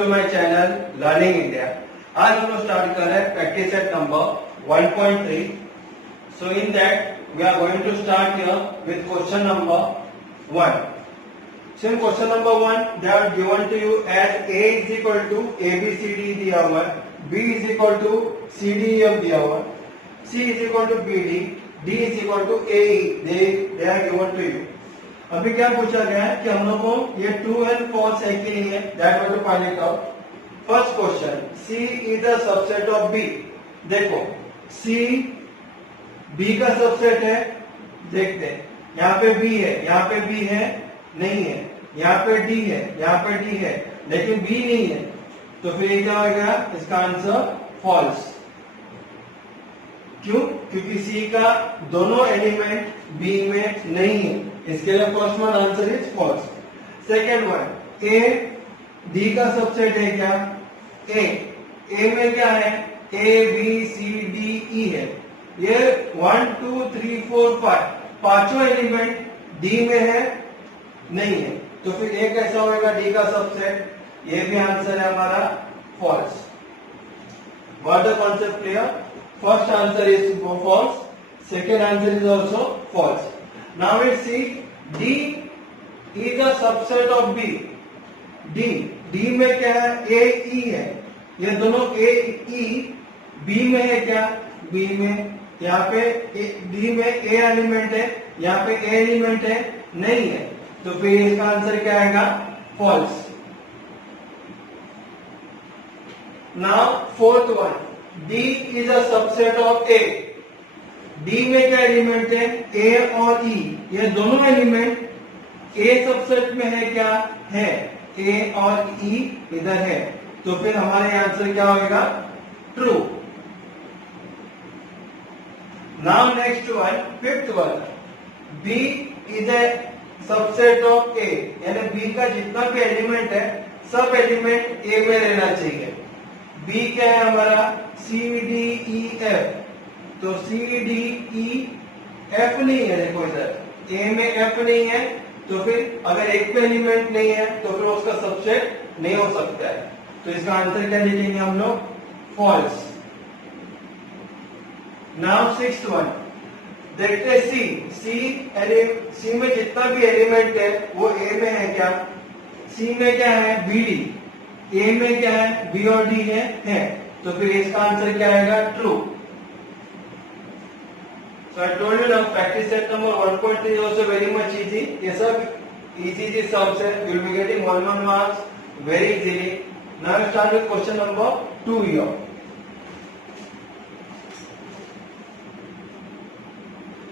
To my channel learning India. आज हम लोग स्टार्ट कर रहे हैं practice set number 1.3। So in that we are going to start here with question number 1। So in question number 1, they are given to you as A is equal to ABCD दिया हुआ है, B is equal to CDEF दिया हुआ है, C is equal to BD, D is equal to AE, they are given to you। अभी क्या पूछा गया है कि हम लोग को ये ट्रू एंड फॉल्स है कि नहीं है, that want to find it out. First question, C is a subset of B। देखो C B का सबसेट है, देखते हैं यहाँ पे B है, यहाँ पे B है नहीं है, यहाँ पे D है, यहाँ पे D है, लेकिन B नहीं है, तो फिर ये क्या होगा, इसका आंसर फॉल्स। क्यों? क्योंकि C का दोनों एलिमेंट B में नहीं है, इसके लिए first one answer is false. Second one, A D का सबसेट है क्या? A में क्या है? A B C D E है, ये 1 2 3 4 5 पांचों एलिमेंट D में है नहीं है, तो फिर ये कैसा होगा D का सबसेट? ये भी आंसर है हमारा false. What the concept clear? First answer is false, second answer is also false. Now let's see, D is a subset of B। D में क्या है? A E है, ये दोनों A E B में है क्या? B में, यहाँ पे D में A एलिमेंट है, यहाँ पे A एलिमेंट है नहीं है, तो फिर इसका आंसर क्या आएगा? False. Now fourth one, D is a subset of A। D में क्या एलिमेंट है? A और E, ये दोनों एलिमेंट A सबसेट में है क्या? है, A और E इधर है, तो फिर हमारे आंसर क्या होगा? True. Now next one, fifth one, B is a subset of A, यानी B का जितना भी एलिमेंट है सब एलिमेंट A में रहना चाहिए। B क्या है हमारा? C D E F, तो C D E F नहीं है, देखो इधर A में F नहीं है, तो फिर अगर एक पे एलिमेंट नहीं है तो फिर उसका सबसेट नहीं हो सकता है, तो इसका आंसर क्या लिखेंगे हम लोग? फॉल्स। नाउ सिक्स्थ वन, देखते C में जितना भी एलिमेंट है वो A में है क्या? C में क्या है? BD, A में क्या है? B और D है, तो फिर इसका आंसर क्या आएगा? True. So I told you now practice set number 1.3 is also very much easy। ये सब easy sums है, you will be getting 1 marks very easily। Now we start with question number 2 here।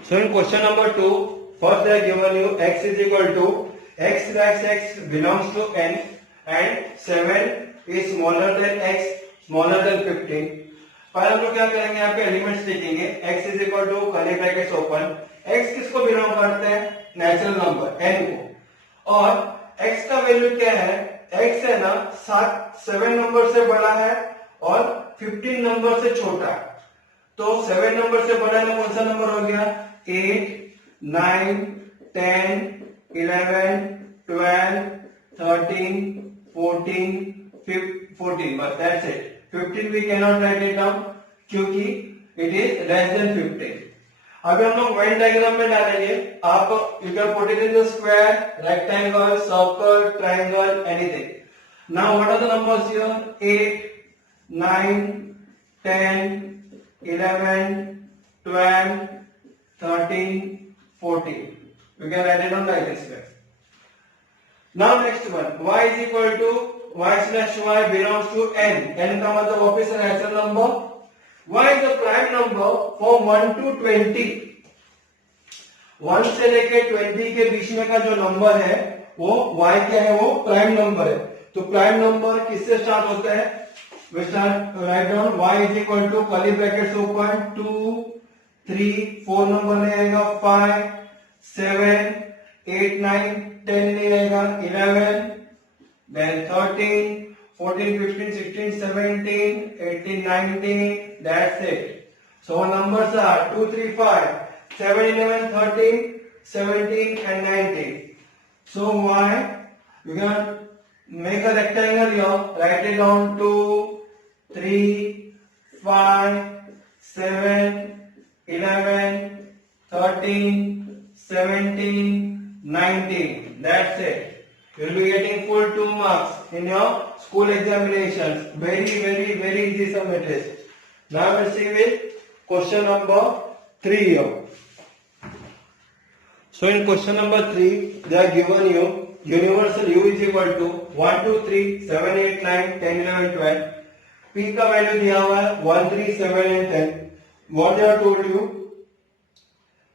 So in question number 2, first they are given you x is equal to x dash x belongs to n and 7 is smaller than x smaller than 15। पहले हम लोग क्या करेंगे, यहाँ पे elements लिखेंगे। x is equal to curly brackets open, x किसको belong करते हैं? नेचुरल नंबर n को, और x का वैल्यू क्या है? x है ना 7 नंबर से बड़ा है और 15 नंबर से छोटा है, तो 7 नंबर से बड़ा है, कौन सा नंबर हो गया? 8 9 10 11 12 13 14 14, बस that's it. 15 we cannot write it down क्योंकि it is less than 15। अभी हम लोग वेन डायग्राम में डालेंगे, आप you can put it in the square, rectangle, circle, triangle, anything। Now what are the numbers here? 8 9 10 11 12 13 14, we can write it down like this way। Now next one, y is equal to y slash y belongs to n। n का मतलब वापिस natural number. y is the prime number from 1 to 20। 1 से लेके 20 के बीच में का जो number है वो y क्या है? वो प्राइम नंबर है। तो प्राइम नंबर किससे स्टार्ट होता है? we start write down y is equal to curly brackets open 2 3 4 number नहीं आएगा, 5 7 8 9 10 नहीं आएगा, 11 then 13 14 15 16 17 18 19, that's it। So our numbers are 2 3 5 7 11 13 17 and 19। So y, we got Make a rectangle here. Write it down 2, 3, 5, 7, 11, 13, 17, 19. That's it. You will be getting full 2 marks in your school examinations. Very easy sum it is. Now we'll see with question number 3 here. So in question number 3, they are given you universal u is equal to 1, 2, 3, 7, 8, 9, 10, 11, 12. P का value दिया हुआ है 1, 3, 7 and 10. What they have told you?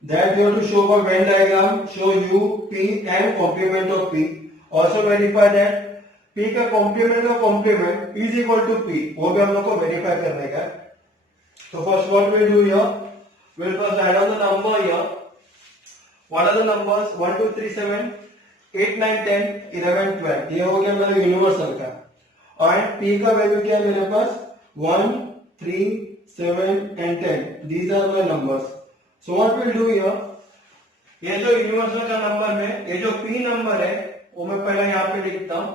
That you have to show a Venn diagram, show u, p and complement of p. Also verify that p का complement is equal to p. वो भी हम लोग को verify करने का है. So first what we'll do here? We'll first add on the number here. What are the numbers? 1, 2, 3, 7, 8, 9, 10, 11, 12. ये हो गया मेरा यूनिवर्सल का. और p का वैल्यू क्या है मेरे पास? 1, 3, 7 and 10. These are my numbers. So what we'll do here? ये जो यूनिवर्सल का नंबर है, ये जो p नंबर है, वो मैं पहले यहाँ पे लिखता हूँ.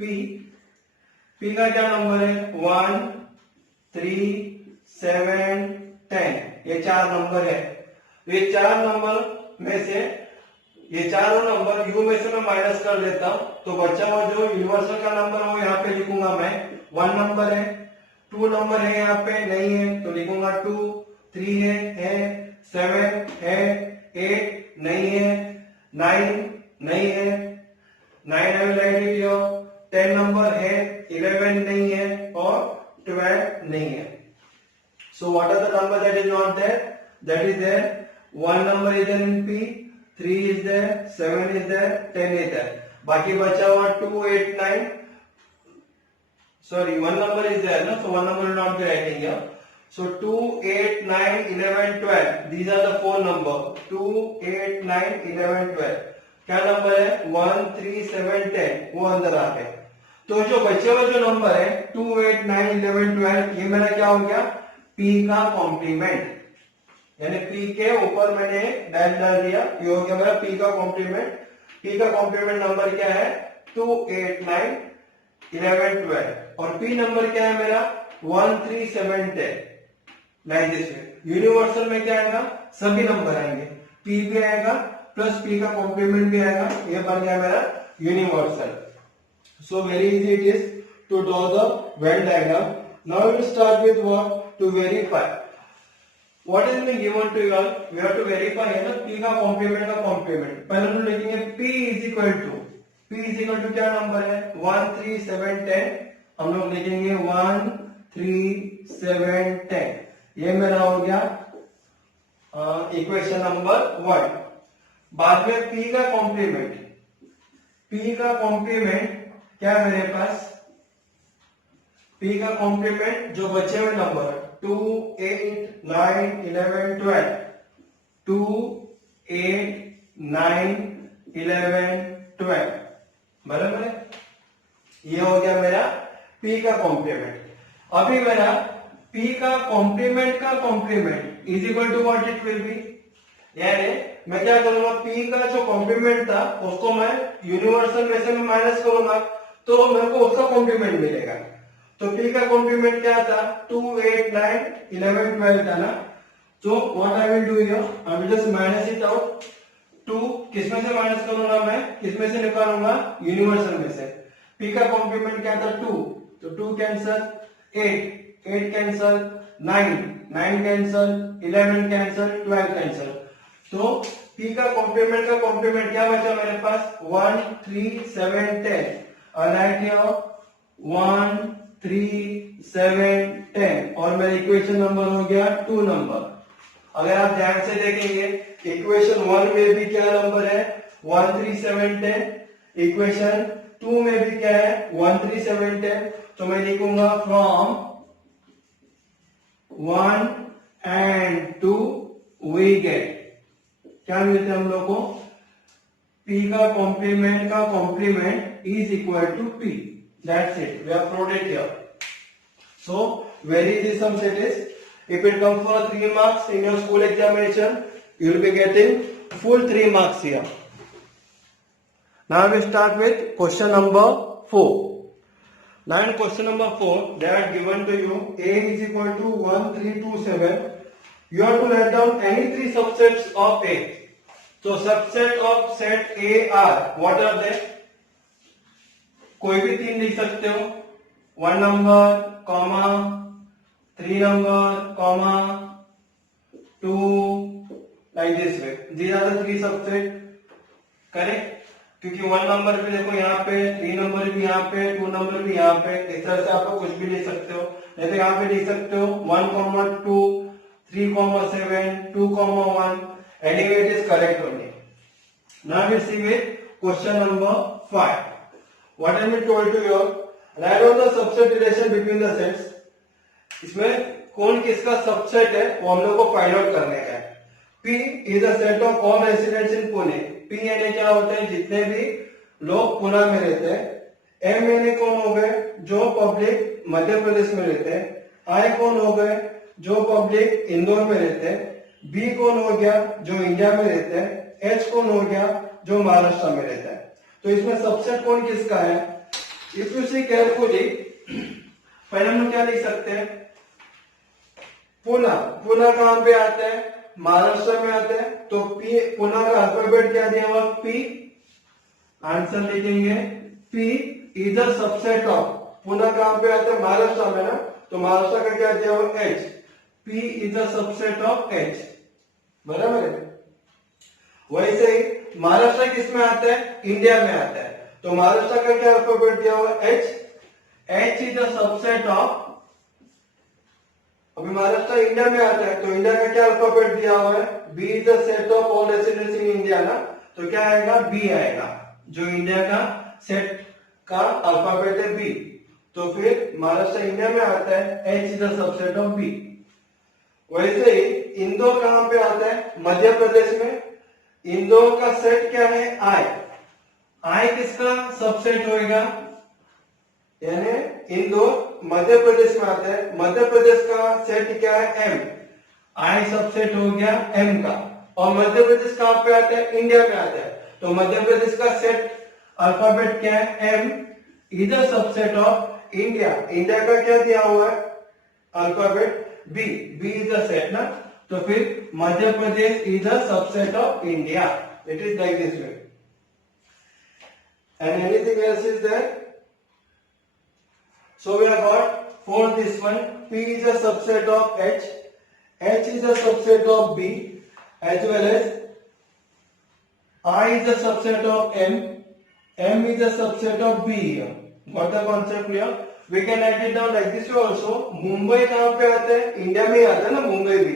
p का क्या नंबर है? 1, 3, 7, 10. ये 4 नंबर है. ये 4 नंबर में से ये चारों नंबर u में से मैं माइनस कर लेता हूं, तो बचा हुआ जो यूनिवर्सल का नंबर है वो यहाँ पे लिखूंगा मैं. 1 नंबर है, 2 नंबर है, यहाँ पे नहीं है तो लिखूंगा 2, 3 है, 7 है, 8 नहीं है, 9 नहीं है, 9 I will write it here, 10 number है, 11 नहीं है और 12 नहीं है. So what are the numbers that is not there? That is there. 1 number is there in P, 3 is there, 7 is there, 10 is there. बाकी बचा हुआ 2, 8, 9. Sorry, 1 number is there, no? So 1 number will not be writing here. So 2, 8, 9, 11, 12. These are the 4 number. 2, 8, 9, 11, 12. क्या number है? 1, 3, 7, 10. वो अंदर आ गए. तो जो बचे हुए जो नंबर है 2, 8, 9, 11, 12, ये मेरा क्या हो गया? P का कॉम्प्लीमेंट. यानी p के ऊपर मैंने डैश डाल दिया, ये हो गया मेरा p का कॉम्प्लीमेंट. p का कॉम्प्लीमेंट नंबर क्या है? 2, 8, 9, 11, 12. और p नंबर क्या है मेरा? 1, 3, 7, 10. Like this way. यूनिवर्सल में क्या आएगा? सभी नंबर आएंगे. p भी आएगा प्लस p का कॉम्प्लीमेंट भी आएगा. ये बन गया मेरा universal. So very easy it is to draw the Venn diagram. Now we will start with what? To verify. What is being given to you all? We have to verify है ना p का complement. पहले हम लिखेंगे p is equal to क्या number है? 1, 3, 7, 10. हम लोग लिखेंगे 1, 3, 7, 10. ये मेरा हो गया इक्वेशन नंबर 1. बाद में p का कॉम्प्लीमेंट क्या है मेरे पास? p का कॉम्प्लीमेंट जो बचे हुए नंबर 2, 8, 9, 11, 12. 2, 8, 9, 11, 12. बराबर है. ये हो गया मेरा p का कॉम्प्लीमेंट. अभी मेरा p का complement is equal to what it will be. यानी मैं क्या करूंगा? p का जो कॉम्प्लीमेंट था उसको मैं यूनिवर्सल में से माइनस करूंगा तो मेरे को उसका कॉम्प्लीमेंट मिलेगा. तो p का कॉम्प्लीमेंट क्या था? 2, 8, 9, 11, 12 था ना. तो what I will do here? I will just minus it out. 2 किसमें से माइनस करूंगा मैं? किसमें से निकालूंगा? यूनिवर्सल में से. p का कॉम्प्लीमेंट क्या था? 2. तो 2 cancel, 8 cancel, 9 cancel, 11 cancel, 12 cancel. तो p का कॉम्प्लीमेंट क्या बचा मेरे पास? 1, 3, 7, 10. और राइट हियर 1, 3, 7, 10. और मेरा इक्वेशन नंबर हो गया 2 नंबर. अगर आप ध्यान से देखेंगे इक्वेशन 1 में भी क्या नंबर है? 1, 3, 7, 10. इक्वेशन 2 में भी क्या है? 1, 3, 7, 10. तो मैं लिखूंगा फ्रॉम 1 and 2 we get. क्या मिलता है हम लोग को? p का complement is equal to p. That's it. We have proved it here. So very easy sum set is. If it comes for 3 marks in your school examination, you will be getting full 3 marks here. Now we start with question number 4. Now in question number 4, they are given to you A is equal to 1, 3, 2, 7. You have to write down any 3 subsets of A. So subset of set A are, what are they? कोई भी 3 लिख सकते हो, 1 number, comma, 3 number, comma, 2, like this way. These are the 3 subset. Correct? क्योंकि 1 number भी देखो यहाँ पे, 3 नंबर भी यहाँ पे, 2 नंबर भी यहाँ पे, इस तरह से आप कुछ भी लिख सकते हो। नहीं तो यहाँ पे लिख सकते हो 1,2, 3,7, 2,1. Anyway, it is correct only. Now we see with question number 5. What I am told to you, write down the subset relation between the sets. इसमें कौन किसका सबसेट है वो हम लोग को फाइंड आउट करने का है। P is a set of all residents in Pune. P यानी क्या होते हैं, जितने भी लोग पुणे में रहते हैं। M यानी कौन हो गए, जो पब्लिक मध्य प्रदेश में रहते हैं। I कौन हो गए, जो पब्लिक इंदौर में रहते हैं। B कौन हो गया, जो इंडिया में रहते हैं। H कौन हो गया, जो महाराष्ट्र में रहता है। तो इसमें सबसेट कौन किसका है, इफ यू सी केयरफुली, पहले हम लोग क्या लिख सकते हैं, पुणे। पुणे कहां पे आता है, महाराष्ट्र में आता है। तो पी, पुणे का अल्फाबेट क्या दिया हुआ, पी। आंसर लिखेंगे P is a subset of, Pune कहां पे आता है, महाराष्ट्र में ना, तो महाराष्ट्र का क्या दिया हुआ, H. P is a subset of H, बराबर है। वैसे ही महाराष्ट्र किस में आता है, इंडिया में आता है। तो महाराष्ट्र का क्या अल्फाबेट दिया हुआ, H. H is a subset of, अभी महाराष्ट्र इंडिया में आता है तो इंडिया का क्या अल्फाबेट दिया हुआ है, B is the set of all residents in India ना, तो क्या आएगा, बी आएगा। जो इंडिया का सेट का अल्फाबेट है बी, तो फिर महाराष्ट्र इंडिया में आता है, H is the subset of B. वैसे ही इंदौर कहां पे आता है, मध्य प्रदेश में। इंदौर का सेट क्या है, आई। आई किसका सबसेट होएगा, यानी इंदौर मध्य प्रदेश में आता है, मध्य प्रदेश का सेट क्या है, एम। आई सबसेट हो गया एम का। और मध्य प्रदेश कहां पे आता है, इंडिया में आता है। तो मध्य प्रदेश का सेट अल्फाबेट क्या है, M is a subset of India. India का क्या दिया हुआ है, alphabet B. B is a set ना, तो फिर Madhya Pradesh is a subset of India. It is like this way. And anything else is there? So we have got for this one, P is a subset of H, H is a subset of B, as well as I is a subset of M, M is a subset of B here. Got the concept here? We can write it down like this way also. Mumbai कहाँ पे आता है, India में ही आता है ना मुंबई भी,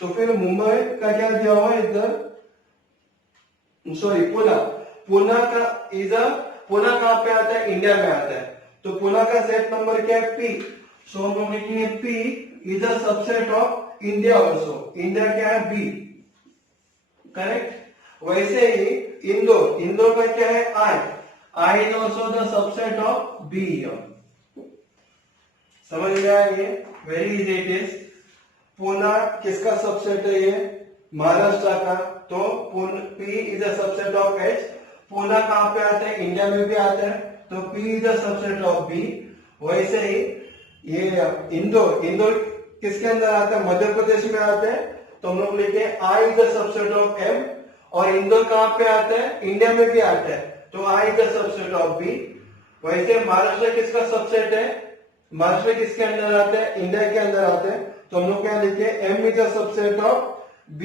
तो फिर मुंबई का क्या दिया हुआ है इधर, सॉरी पुणे। पुणे का इज अ, पुणे कहाँ पे आता है, इंडिया में आता है। तो पुणे का सेट नंबर क्या है, पी। सो हम लोग लिखेंगे P is a subset of India also. India क्या है, बी, करेक्ट। वैसे ही इंदौर, इंदौर का क्या है, I. I is also the subset of B. समझ में आया ये, very easy it is. Pune किसका सबसेट है, ये महाराष्ट्र का। तो P is a subset of H. Pune कहां पे आता है, इंडिया में भी आता है, तो P is the subset of B। वैसे ही ये इंदौर, इंदौर किसके अंदर आता है, मध्य प्रदेश में आता है, तो हम लोग लिखे I is the subset of M। और इंदौर कहां पे आता है, इंडिया में भी आता है, तो I is the subset of B। वैसे महाराष्ट्र किसका सबसेट है, महाराष्ट्र किसके अंदर आता है, इंडिया के अंदर आता है, तो हम लोग क्या लिखे, M is the subset of B।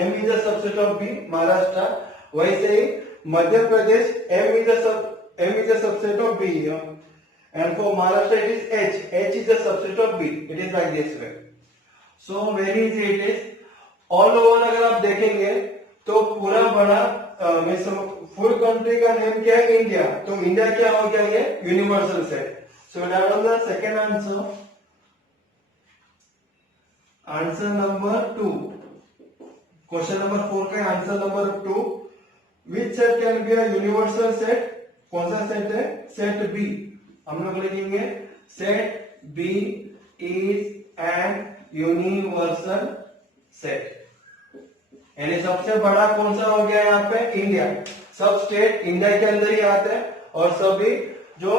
M is the subset of B, Maharashtra. वैसे ही Madhya Pradesh, M is a subset of B here, and for Maharashtra it is H. H is a subset of B. It is like this way. So very easy it is. All over अगर आप देखेंगे तो पूरा बड़ा full country का name क्या है, India. तो इंडिया क्या हो गया, ये universal set. So that was the second answer, answer number 2। Question number 4 का answer number 2। Which set can be a universal set? कौन सा सेट है, सेट बी। हम लोग लिखेंगे set B is an universal set. यानी सबसे बड़ा कौन सा हो गया यहाँ पे, इंडिया। सब स्टेट इंडिया के अंदर ही आते हैं, और सभी जो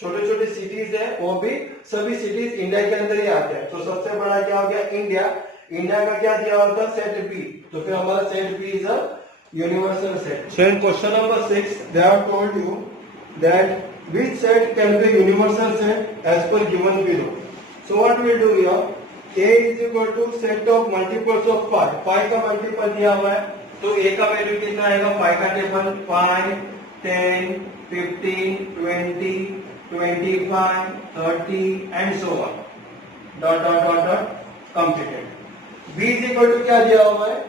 छोटे छोटे सिटीज है वो भी सभी सिटीज इंडिया के अंदर ही आते हैं। तो सबसे बड़ा क्या हो गया इंडिया, इंडिया का क्या दिया होता सेट बी, तो फिर हमारा set B is a universal set. So in question number 6 they have told you that which set can be universal set as per given below. So what we will do here, a is equal to set of multiples of 5, 5 का multiple दिया हुआ है तो a का value कितना आएगा 5 का table 5, 10, 15, 20, 25, 30 and so on dot dot dot dot completed. b is equal to क्या दिया हुआ है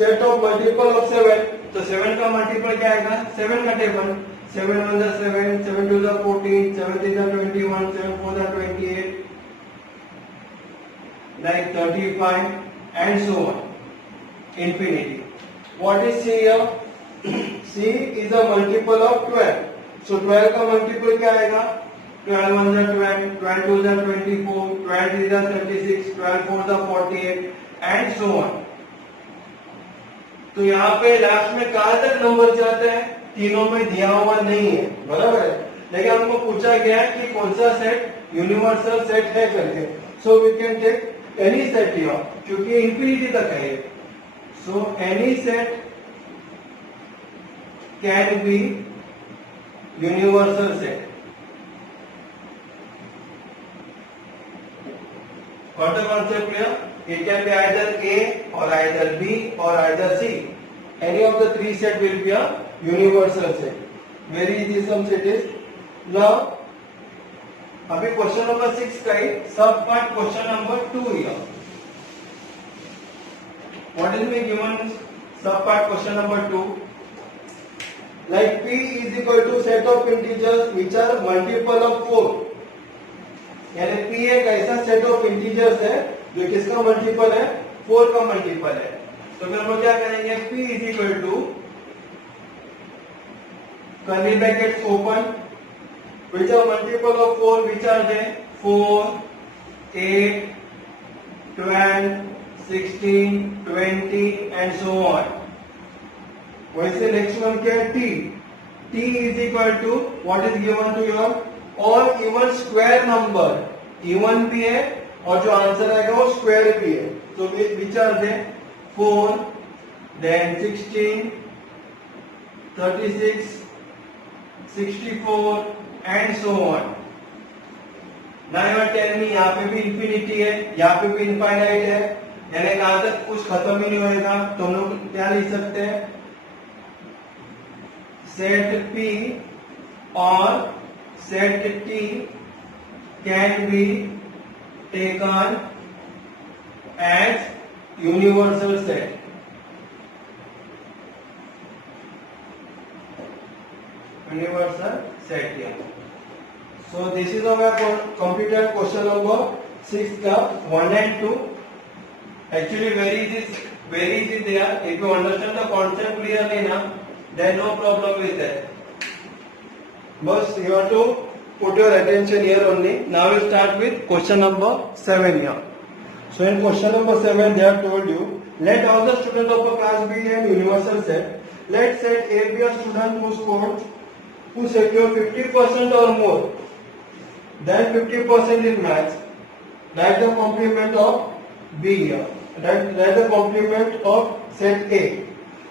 set of multiple of 7, तो 7 का मल्टीपल क्या आएगा 7 का table 7 1 is 7, 7 2 is 14, 7 3 is 21, 7 4 is 28, like 35 and so on, infinity. What is C here? C is a multiple of 12. So 12 का multiple क्या आएगा? 12 1 is 12, 12 2 is 24, 12 3 is 36, 12 4 is 48 and so on. तो यहाँ पे लास्ट में कहां तक नंबर जाता है तीनों में दिया हुआ नहीं है, बराबर है, लेकिन हमको पूछा गया है कि कौन सा सेट यूनिवर्सल सेट है करके। So we can take any set here क्योंकि इंफिनिटी तक है। So any set can be universal set. Got the concept clear? It can be either A or either B or either C. Any of the three set will be a universal set. Very easy sum set is. Now, अभी question number 6 का ही सब part question number 2 here. What is being given sub part question number 2? Like P is equal to set of integers which are multiple of 4. यानी P एक ऐसा set of integers है जो किसका multiple है 4 का मल्टीपल है। तो फिर हम लोग क्या करेंगे P is equal to curly brackets open which are multiple of 4 which are they 4, 8, 12, 16, 20 and so on. वैसे नेक्स्ट वन क्या है T. T is equal to what is given to your और इवन स्क्वायर नंबर इवन भी है और जो answer आएगा वो स्क्वायर भी है। तो विचार दे 4, then 16, 36, 64 and so on. Now you are telling me यहाँ पे भी इंफिनिटी है यहाँ पे भी इनफाइनाइट है यानी कहां तक कुछ खत्म ही नहीं होएगा। तो हम लोग क्या लिख सकते हैं सेट P और set T can be taken as universal set. Universal set here. So this is how we have completed question number 6 का 1 and 2. Actually very easy there. If you understand the concept clearly now, then no problem with that. But you have to put your attention here only. Now we start with question number 7 here. So in question number 7 they have told you, let all the students of a class be a universal set. Let set A be a student who secure 50% or more than 50% in maths. Write the complement of B here. Write the complement of set A.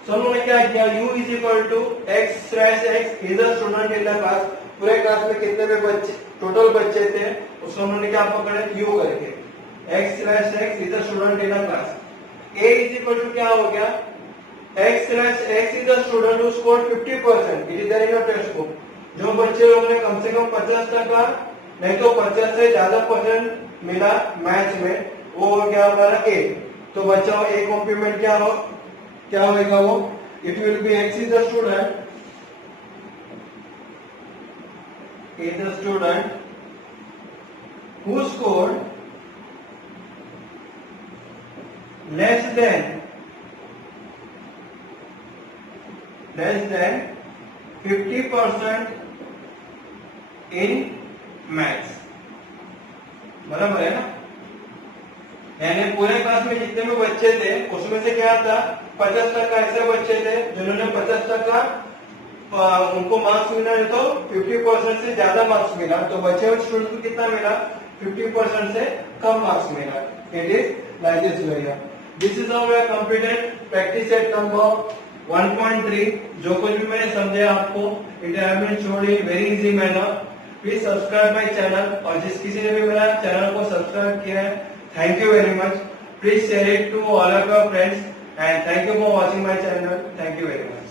So हम लोगों ने क्या किया U is equal to x/x is a student in the class. पूरे class में कितने भी बच्चे टोटल बच्चे थे उसको हम लोगों ने क्या पकड़े U करके x/x is a student in the class. A is equal to क्या हो गया x/x is a student who scored 50%. It is there in your textbook. जो बच्चे लोगों ने कम से कम 50% नहीं तो 50 से ज्यादा परसेंट मिला मैथ्स में वो हो गया हमारा A. तो बच्चा A कॉम्प्लीमेंट क्या होगा वो it will B x is the student who scored less than 50% in maths. बराबर है ना। यानी पूरे क्लास में जितने भी बच्चे थे उसमें से क्या था 50% ऐसे बच्चे थे जिन्होंने 50% उनको मार्क्स मिला है तो 50% से ज्यादा मार्क्स मिला, तो बचे हुए स्टूडेंट को कितना मिला, 50% से कम मार्क्स मिला। It is like this way. This is how we are completed practice set number 1.3। जो कुछ भी मैंने समझाया आपको, it have been showed in very easy manner. Please subscribe my channel, और जिस किसी ने भी मेरा चैनल को सब्सक्राइब किया है, thank you very much. Please share it to all of your friends, and thank you for watching my channel. Thank you very much.